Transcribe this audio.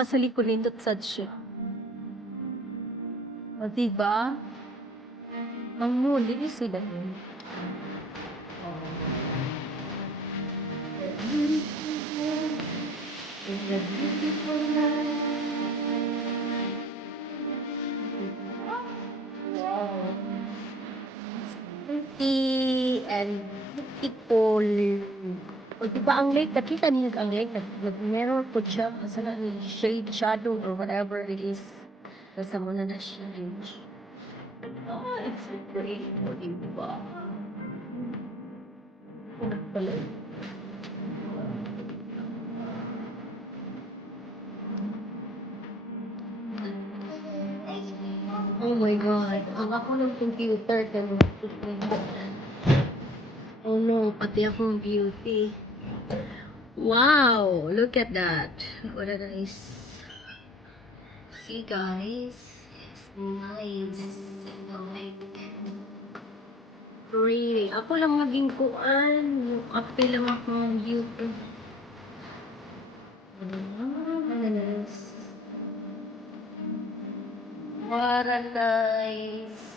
Pasali ko nindot sad siya. O, diba? Ang muli sila. Pretty and beautiful. O, diba ang lake? Nakita niyo ang lake? Nag-mirror po siya. Kasi na shade, shadow, or whatever it is. Kasi mo na siya. Oh, it's pretty. O, diba? Pala. Oh my God. Ang ako ng computer, ganun. Oh no, pati akong beauty. Wow, look at that. What a nice. See guys, it's nice. Really, ako lang maging kuan. Yung api lang akong beauty. Nice. What a nice.